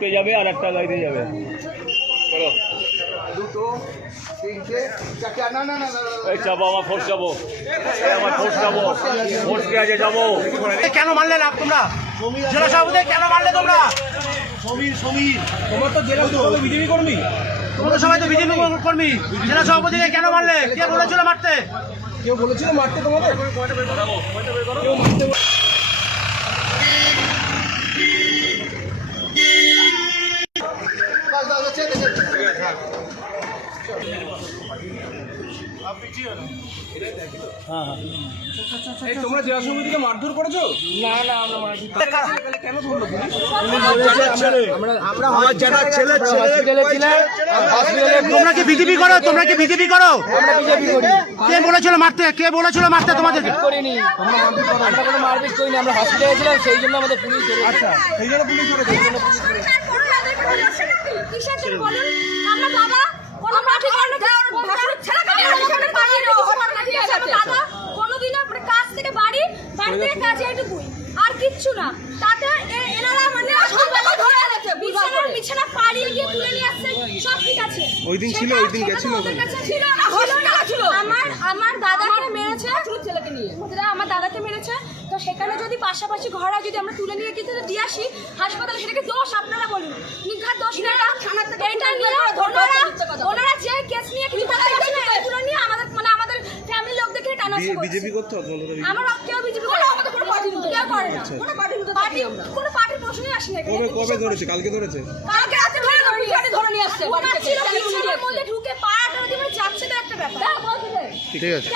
কে যাবে আর একটা গাড়িতে যাবে। চলো দুটো তিনটে চারটে এই যাবো আমার ফোর্স যাবো, আমার ফোর্স যাবো, ফোর্সকে আজকে যাবো। কেন মারলে না তোমরা? জেলা সভাপতি কেন মারলে তোমরা? তোমার তো জেলা বিজেপি কর্মী, তোমরা সবাই তো বিজেপি কর্মী, জেলা সভাপতিকে কেন মারলে? কে বলেছিল মারতে? কেউ বলেছিল মারতে তোমাদের? কেউ মারতে তোমরা জেলা সমিতিকে মারধর করেছো? না না আমরা মারধর কেন ধরলো পুলিশ? আমার যারা ছেলে তোমরা কি বিজেপি করো? তোমরা কি বিজেপি করো? কে বলেছিল মারতে? কে বলেছিল মারতে তোমাদেরকে? করিনি, আমরা কোনো মারপিট করিনি, আমরা হসপিটালে ছিলাম, সেই জন্য আমাদের পুলিশ ধরেছে। আচ্ছা সেই জন্য পুলিশ ধরেছে। কিসের জন্য বলুন? আমরা বাবা কোনো মাঠে দাদা কোনোদিনও কাজ থেকে বাড়ি থেকে কাজে এইটুকুই, আর কিচ্ছু না। তাতে এনারা মানে বিছানা পাড়িয়ে গিয়ে তুলে নিয়ে আসছে, সব ঠিক আছে। ওই দিন ছিল, ওই দিন গেছিল আমার দাদাকে মেরেছে, ছেলেকে নিয়ে আমার দাদাকে মেরেছে। তো সেখানে যদি পাশাপাশি ঘরে যদি আমরা তুলে নিয়ে কিন্তু দিয়ে আসি হাসপাতালে, সেটাকে দোষ আপনারা বলুন, নিঘাত দোষ না। এইটা নিয়ে ওনারা যে কেস নিয়ে কিছু করতে পারছে না, এগুলো নিয়ে আমাদের মানে আমাদের ফ্যামিলি লোকদেরকে টানাছে। বিজেপি করতে আমরা কেউ বিজেপি করে না, আমাদের কোনো পার্টি কেউ করে না, কোনো পার্টির প্রশ্নই আসে না। কবে ধরেছে? কালকে ধরেছে, কালকে রাতে ধরে নিয়ে আসছে বাড়ি থেকে। মধ্যে ঢুকে পাড়াটা যাচ্ছে তো একটা ব্যাপার। ঠিক আছে।